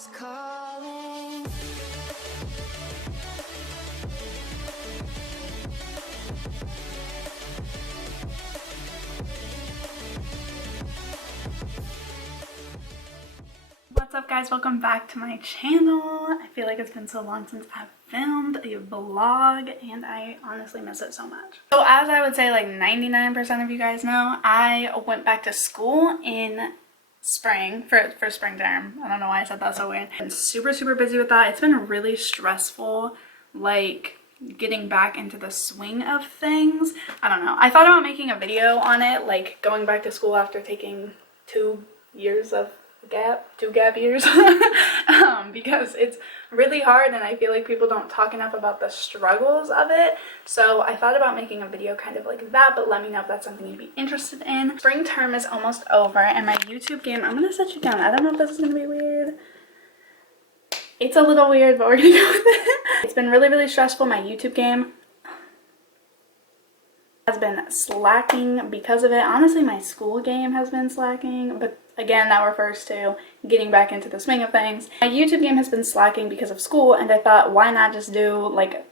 is calling. What's up guys, welcome back to my channel. I feel like it's been so long since I've filmed a vlog and I honestly miss it so much. So as I would say like 99% of you guys know, I went back to school in spring for spring term. I don't know why I said that so weird. I've been super busy with that. It's been really stressful, like getting back into the swing of things. I don't know. I thought about making a video on it, like going back to school after taking 2 years of two gap years because it's really hard and I feel like people don't talk enough about the struggles of it. So I thought about making a video kind of like that, but let me know if that's something you'd be interested in. Spring term is almost over and my YouTube game, I'm gonna set you down. I don't know if this is gonna be weird. It's a little weird, but we're gonna go with it. It's been really stressful. My YouTube game has been slacking because of it. Honestly, my school game has been slacking, but again, that refers to getting back into the swing of things. My YouTube game has been slacking because of school, and I thought, why not just do like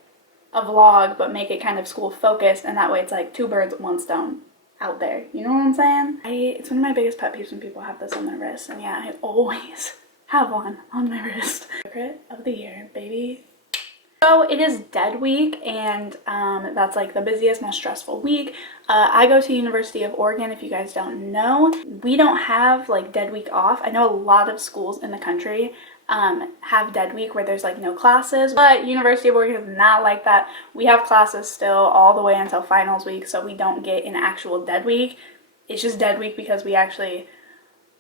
a vlog but make it kind of school focused, and that way it's like 2 birds, 1 stone out there. You know what I'm saying? It's one of my biggest pet peeves when people have this on their wrist, and yeah, I always have one on my wrist. Secret of the year, baby. So it is dead week, and that's like the busiest, most stressful week. I go to University of Oregon, if you guys don't know. We don't have like dead week off. I know a lot of schools in the country have dead week where there's like no classes, but University of Oregon is not like that. We have classes still all the way until finals week, so we don't get an actual dead week. It's just dead week because we actually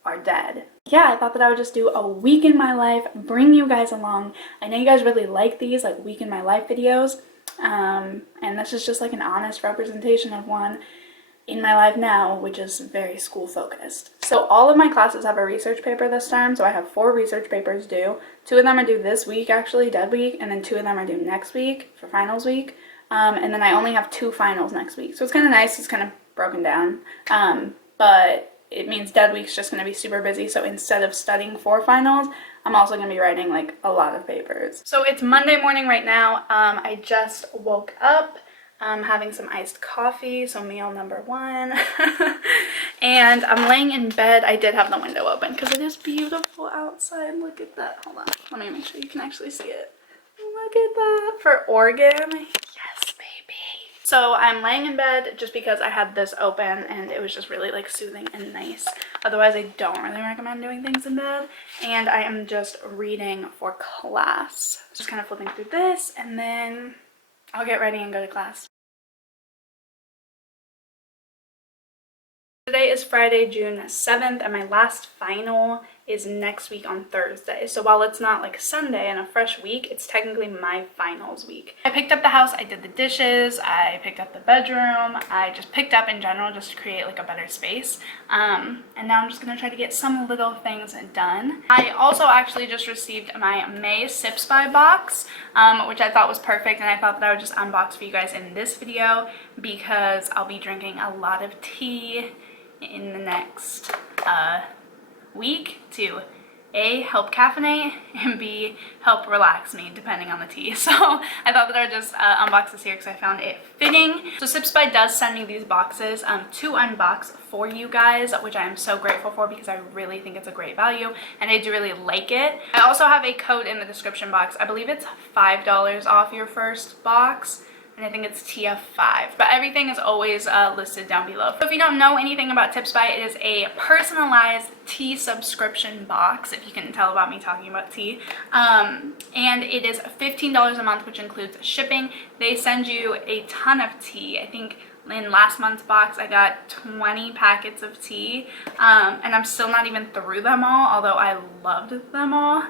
are dead. Yeah, I thought that I would just do a week in my life, bring you guys along. I know you guys really like these like week in my life videos, and this is just like an honest representation of one in my life now, which is very school focused. So all of my classes have a research paper this term, so I have 4 research papers due. 2 of them are due this week, actually, dead week, and then 2 of them are due next week for finals week, and then I only have 2 finals next week, so it's kind of nice. It's kind of broken down, but it means dead week's just going to be super busy. So instead of studying for finals, I'm also going to be writing like a lot of papers. So it's Monday morning right now. I just woke up, having some iced coffee, so meal number 1. And I'm laying in bed. I did have the window open because it is beautiful outside. Look at that. Hold on. Let me make sure you can actually see it. Look at that. For Oregon. Yes, baby. So I'm laying in bed just because I had this open and it was just really like soothing and nice. Otherwise, I don't really recommend doing things in bed. And I am just reading for class. Just kind of flipping through this and then I'll get ready and go to class. Today is Friday, June 7th, and my last final is next week on Thursday. So while it's not like Sunday and a fresh week, it's technically my finals week. I picked up the house, I did the dishes, I picked up the bedroom, I just picked up in general just to create like a better space. And now I'm just gonna try to get some little things done. I also actually just received my May Sips by box, which I thought was perfect, and I thought that I would just unbox for you guys in this video because I'll be drinking a lot of tea in the next week to A, help caffeinate, and B, help relax me depending on the tea. So I thought that I would just unbox this here because I found it fitting. So Sips by does send me these boxes to unbox for you guys, which I am so grateful for because I really think it's a great value and I do really like it. I also have a code in the description box. I believe it's $5 off your first box, and I think it's TF5, but everything is always listed down below. So if you don't know anything about Sips by, it is a personalized tea subscription box, if you can tell about me talking about tea, and it is $15 a month, which includes shipping. They send you a ton of tea. I think in last month's box I got 20 packets of tea, and I'm still not even through them all, although I loved them all.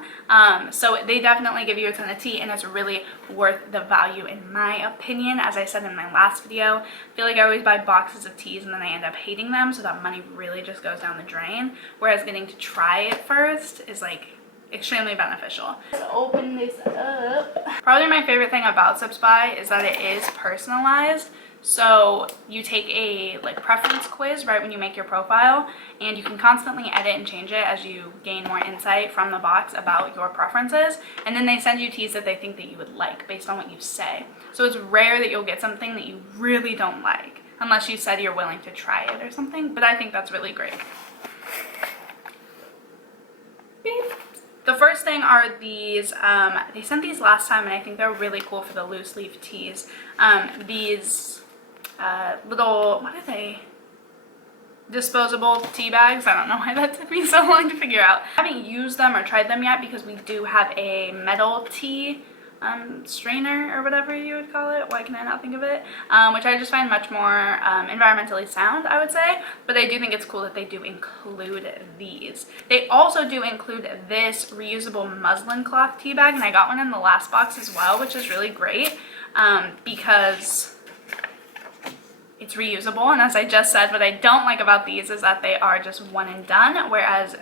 So they definitely give you a ton of tea, and it's really worth the value in my opinion. As I said in my last video, I feel like I always buy boxes of teas and then I end up hating them, so that money really just goes down the drain, whereas getting to try it first is like extremely beneficial. Let's open this up. Probably my favorite thing about Sips by is that it is personalized. So you take a like preference quiz right when you make your profile, and you can constantly edit and change it as you gain more insight from the box about your preferences. And then they send you teas that they think that you would like based on what you say. So it's rare that you'll get something that you really don't like, unless you said you're willing to try it or something. But I think that's really great. Beep. The first thing are these, they sent these last time and I think they're really cool for the loose leaf teas. These little, what are they? Disposable tea bags. I don't know why that took me so long to figure out. I haven't used them or tried them yet because we do have a metal tea strainer or whatever you would call it. Why can I not think of it? Which I just find much more environmentally sound, I would say. But I do think it's cool that they do include these. They also do include this reusable muslin cloth tea bag, and I got one in the last box as well, which is really great because it's reusable. And as I just said, what I don't like about these is that they are just one and done, whereas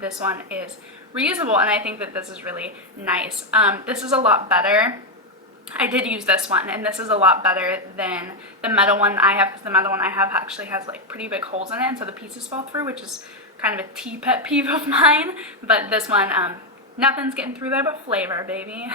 this one is reusable, and I think that this is really nice. This is a lot better. I did use this one, and this is a lot better than the metal one I have, because the metal one I have actually has like pretty big holes in it, and so the pieces fall through, which is kind of a tea pet peeve of mine. But this one, nothing's getting through there but flavor, baby.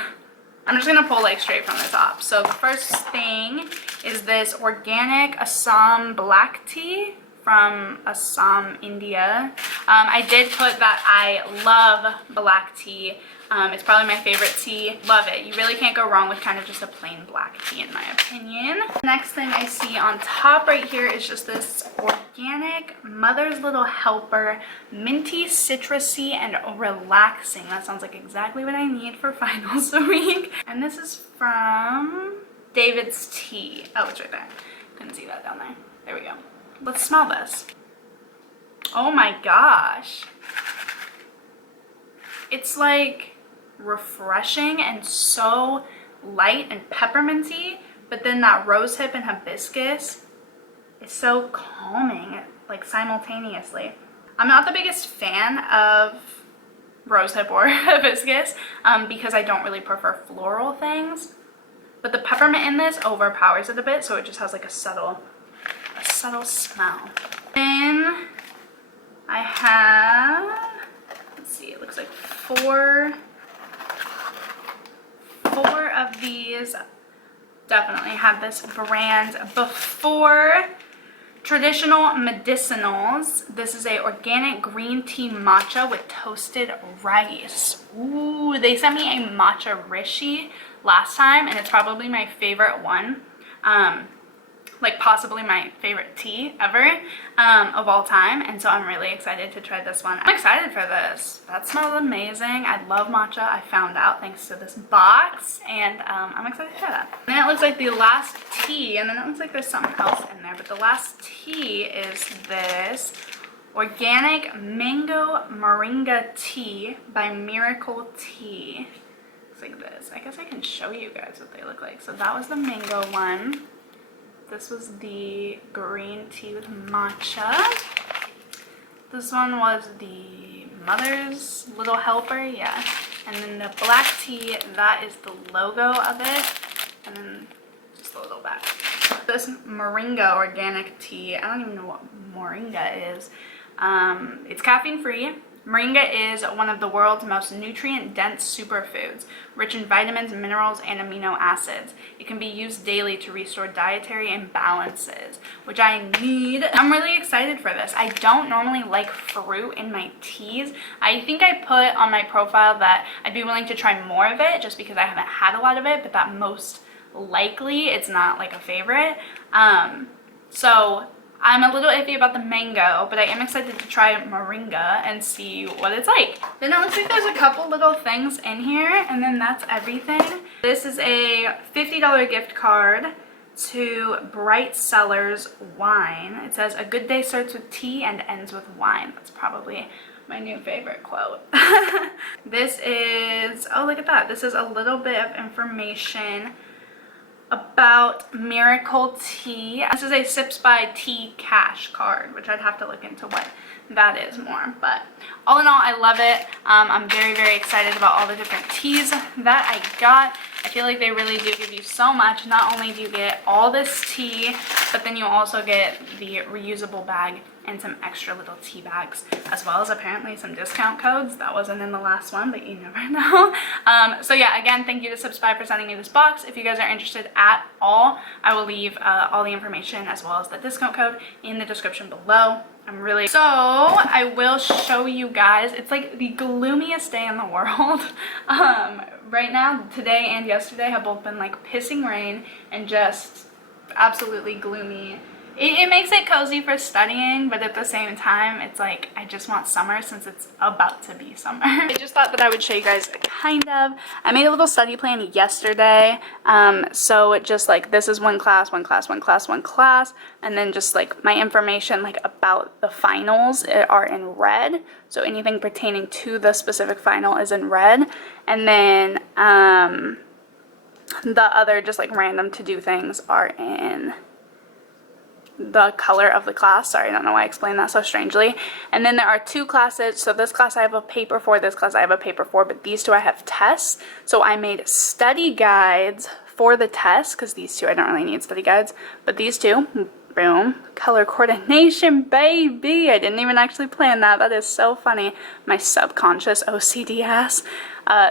I'm just gonna pull like straight from the top. So the first thing is this organic Assam black tea from Assam, India. I did put that I love black tea. It's probably my favorite tea. Love it. You really can't go wrong with kind of just a plain black tea in my opinion. Next thing I see on top right here is just this organic Mother's Little Helper, minty, citrusy, and relaxing. That sounds like exactly what I need for finals week. And this is from David's Tea. Oh, it's right there. Couldn't see that down there. There we go. Let's smell this. Oh my gosh. It's like refreshing and so light and pepperminty, but then that rosehip and hibiscus is so calming, like simultaneously. I'm not the biggest fan of rosehip or hibiscus because I don't really prefer floral things, but the peppermint in this overpowers it a bit, so it just has like a subtle smell. Then I have, let's see, it looks like four of these. Definitely had this brand before. Traditional Medicinals. This is a organic green tea matcha with toasted rice. Ooh, they sent me a matcha rishi last time, and it's probably my favorite one. Like possibly my favorite tea ever of all time, and so I'm really excited to try this one. I'm excited for this. That smells amazing. I love matcha. I found out thanks to this box, and I'm excited to try that. And then it looks like the last tea, and then it looks like there's something else in there, but the last tea is this organic mango moringa tea by Miracle Tea. Looks like this. I guess I can show you guys what they look like. So that was the mango one. This was the green tea with matcha. This one was the Mother's Little Helper, yeah. And then the black tea, that is the logo of it. And then just a little back. This moringa organic tea, I don't even know what moringa is. It's caffeine free. Moringa is one of the world's most nutrient-dense superfoods, rich in vitamins, minerals, and amino acids. It can be used daily to restore dietary imbalances, which I need. I'm really excited for this. I don't normally like fruit in my teas. I think I put on my profile that I'd be willing to try more of it just because I haven't had a lot of it, but that most likely it's not like a favorite. So I'm a little iffy about the mango, but I am excited to try moringa and see what it's like. Then it looks like there's a couple little things in here, and then that's everything. This is a $50 gift card to Bright Cellars Wine. It says, "A good day starts with tea and ends with wine." That's probably my new favorite quote. This is, oh look at that. This is a little bit of information about Miracle Tea. This is a Sips by Tea cash card, which I'd have to look into what that is more. But all in all, I love it. I'm very, very excited about all the different teas that I got. I feel like they really do give you so much. Not only do you get all this tea, but then you also get the reusable bag and some extra little tea bags, as well as apparently some discount codes. That wasn't in the last one, but you never know. So yeah, again, thank you to Subscribe for sending me this box. If you guys are interested at all, I will leave all the information as well as the discount code in the description below. So I will show you guys. It's like the gloomiest day in the world. Right now, today and yesterday have both been like pissing rain and just absolutely gloomy. It makes it cozy for studying, but at the same time, it's like I just want summer since it's about to be summer. I just thought that I would show you guys kind of. I made a little study plan yesterday. So just like this is one class, and then just like my information like about the finals are in red. So anything pertaining to the specific final is in red. And then the other just like random to do things are in the color of the class. Sorry, I don't know why I explained that so strangely. And then there are two classes. So this class I have a paper for, this class I have a paper for, but these two I have tests. So I made study guides for the tests, because these two I don't really need study guides, but these two, boom, color coordination, baby. I didn't even actually plan that. That is so funny. My subconscious OCD ass.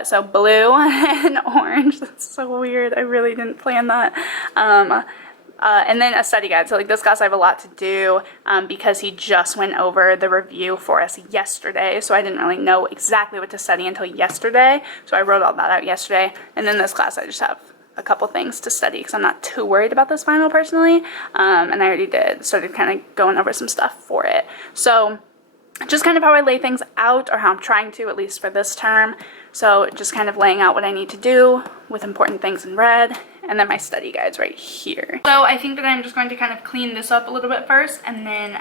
So blue and orange. That's so weird. I really didn't plan that. And then a study guide. So like this class I have a lot to do because he just went over the review for us yesterday. So I didn't really know exactly what to study until yesterday. So I wrote all that out yesterday. And then this class I just have a couple things to study because I'm not too worried about this final personally. And I already started kind of going over some stuff for it. So just kind of how I lay things out, or how I'm trying to, at least for this term. So just kind of laying out what I need to do with important things in red, and then my study guides right here. So I think that I'm just going to kind of clean this up a little bit first, and then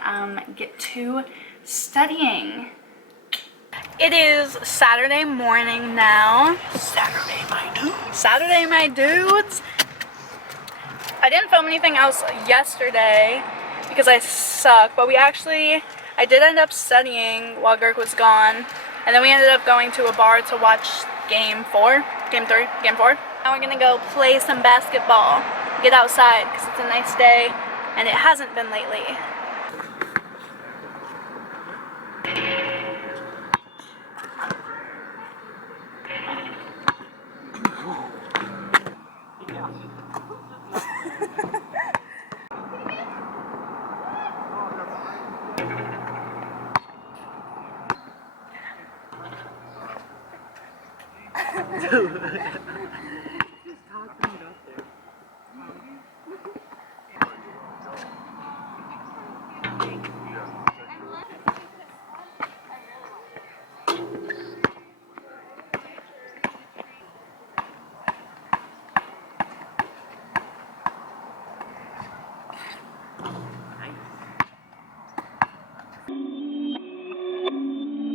get to studying. It is Saturday morning now. Saturday, my dudes. I didn't film anything else yesterday because I suck, but I did end up studying while Girk was gone, and then we ended up going to a bar to watch game 4. Now we're gonna go play some basketball, get outside because it's a nice day, and it hasn't been lately.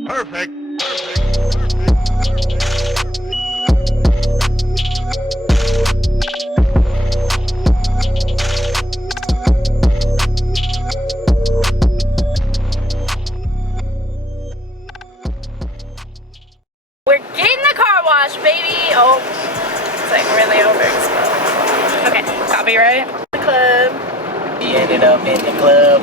Perfect. We're getting the car wash, baby. Oh, it's like really overexposed. Okay, copyright. The club. We ended up in the club.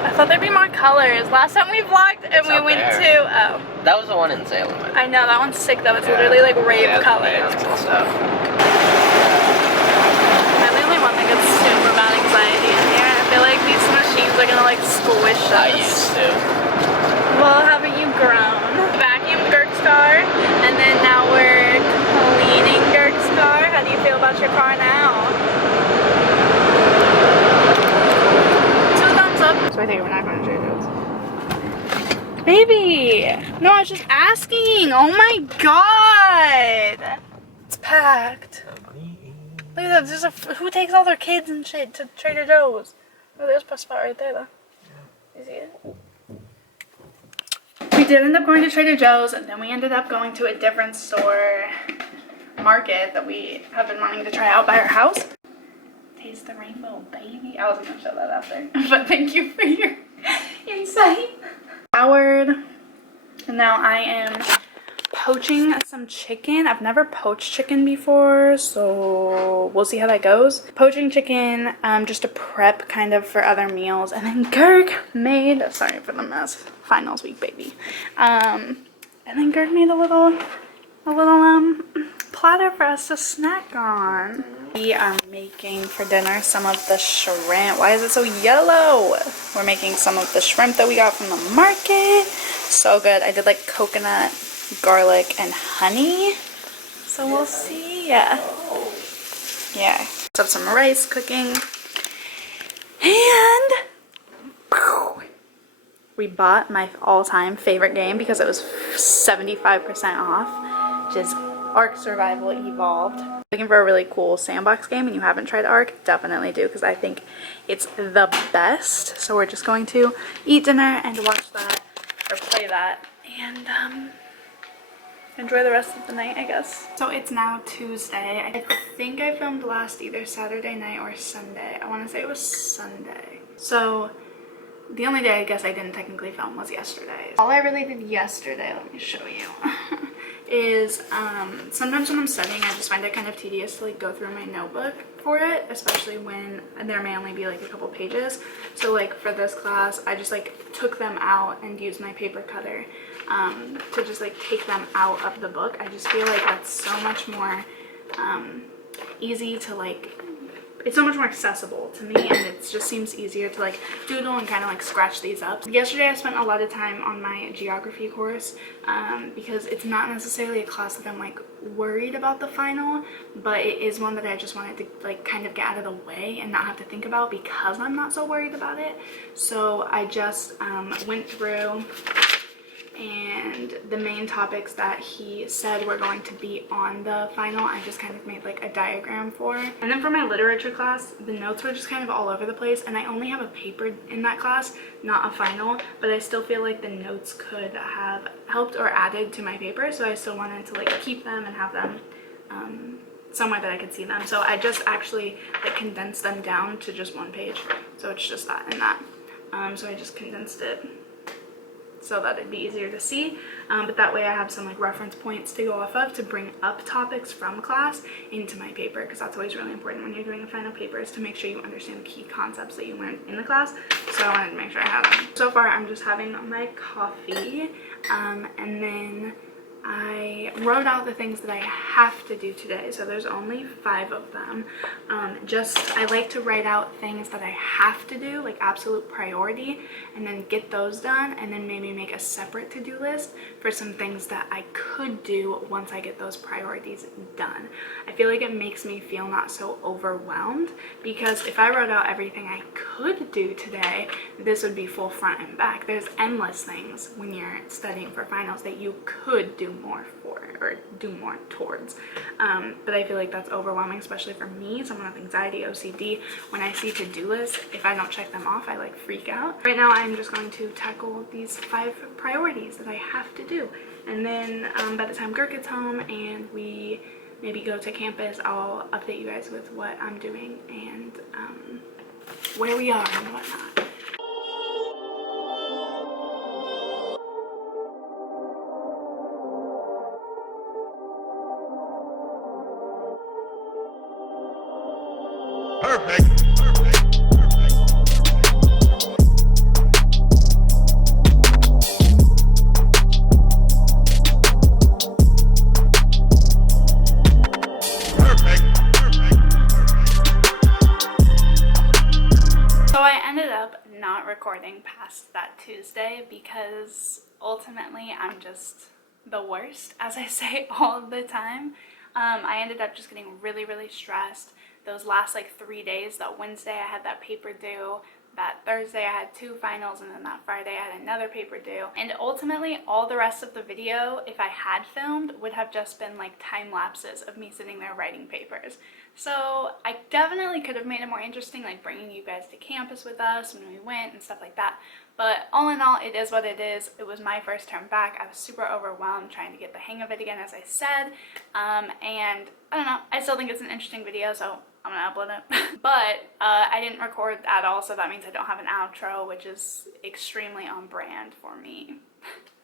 I thought there'd be more colors. Last time we vlogged and we went to, oh. That was the one in Salem. I know, that one's sick though. It's literally like rave colors. Yeah, that's cool stuff. I literally want like a super bad anxiety in here. I feel like these machines are gonna like squish us. I used to. Well, haven't you grown? Vacuumed Girk's car, and then now we're cleaning Girk's car. How do you feel about your car now? So I think we're not going to Trader Joe's. Baby! No, I was just asking! Oh my god! It's packed. Look at that, who takes all their kids and shit to Trader Joe's? Oh, there's a spot right there though. You see it? We did end up going to Trader Joe's, and then we ended up going to a different store, Market, that we have been wanting to try out by our house. Taste the rainbow, baby. I wasn't gonna show that after, but thank you for your insight. Showered, and now I am poaching some chicken. I've never poached chicken before, so we'll see how that goes. Poaching chicken, just to prep kind of for other meals. And then Gerg made, sorry for the mess, finals week, baby. And then Gerg made a little platter for us to snack on. We are making for dinner some of the shrimp. Why is it so yellow? We're making some of the shrimp that we got from the market. So good. I did like coconut, garlic, and honey. So we'll see. Yeah. Let's have some rice cooking. And we bought my all-time favorite game because it was 75% off, which is Ark Survival Evolved. Looking for a really cool sandbox game and you haven't tried Ark, definitely do, because I think it's the best. So we're just going to eat dinner and watch that, or play that, and enjoy the rest of the night, I guess. So it's now Tuesday. I think I filmed last either Saturday night or Sunday. I want to say it was Sunday. So the only day I guess I didn't technically film was yesterday. All I really did yesterday, let me show you, is sometimes when I'm studying I just find it kind of tedious to like go through my notebook for it, especially when there may only be like a couple pages. So like for this class I just like took them out and used my paper cutter to just like take them out of the book. I just feel like that's so much more easy to like, it's so much more accessible to me, and it just seems easier to like doodle and kind of like scratch these up. Yesterday I spent a lot of time on my geography course because it's not necessarily a class that I'm like worried about the final, but it is one that I just wanted to like kind of get out of the way and not have to think about because I'm not so worried about it. So I just went through, and the main topics that he said were going to be on the final I just kind of made like a diagram for. And then for my literature class, the notes were just kind of all over the place, and I only have a paper in that class, not a final, but I still feel like the notes could have helped or added to my paper, so I still wanted to like keep them and have them somewhere that I could see them. So I just actually like condensed them down to just one page, so it's just that and that. So I just condensed it so that it'd be easier to see, but that way I have some like reference points to go off of to bring up topics from class into my paper, because that's always really important when you're doing a final paper, is to make sure you understand the key concepts that you learned in the class. So I wanted to make sure I had them. So far I'm just having my coffee, and then I wrote out the things that I have to do today. So there's only 5 of them. I like to write out things that I have to do, like absolute priority, and then get those done, and then maybe make a separate to-do list for some things that I could do once I get those priorities done. I feel like it makes me feel not so overwhelmed, because if I wrote out everything I could do today, this would be full front and back. There's endless things when you're studying for finals that you could do more for or do more towards, but I feel like that's overwhelming, especially for me, someone with anxiety, OCD. When I see to-do lists, if I don't check them off, I like freak out. Right now I'm just going to tackle these 5 priorities that I have to do, and then by the time Gert gets home and we maybe go to campus, I'll update you guys with what I'm doing and where we are and whatnot. Perfect. So I ended up not recording past that Tuesday because ultimately I'm just the worst, as I say all the time. I ended up just getting really stressed those last like 3 days. That Wednesday I had that paper due, that Thursday I had 2 finals, and then that Friday I had another paper due. And ultimately all the rest of the video, if I had filmed, would have just been like time lapses of me sitting there writing papers. So I definitely could have made it more interesting, like bringing you guys to campus with us when we went and stuff like that. But all in all, it is what it is. It was my first term back. I was super overwhelmed trying to get the hang of it again, as I said. And I don't know, I still think it's an interesting video, so I'm gonna upload it. But I didn't record at all, so that means I don't have an outro, which is extremely on brand for me.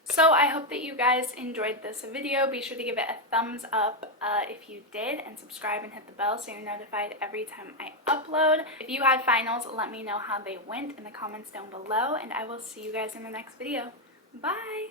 So I hope that you guys enjoyed this video. Be sure to give it a thumbs up if you did, and subscribe and hit the bell so you're notified every time I upload. If you had finals, let me know how they went in the comments down below, and I will see you guys in the next video. Bye!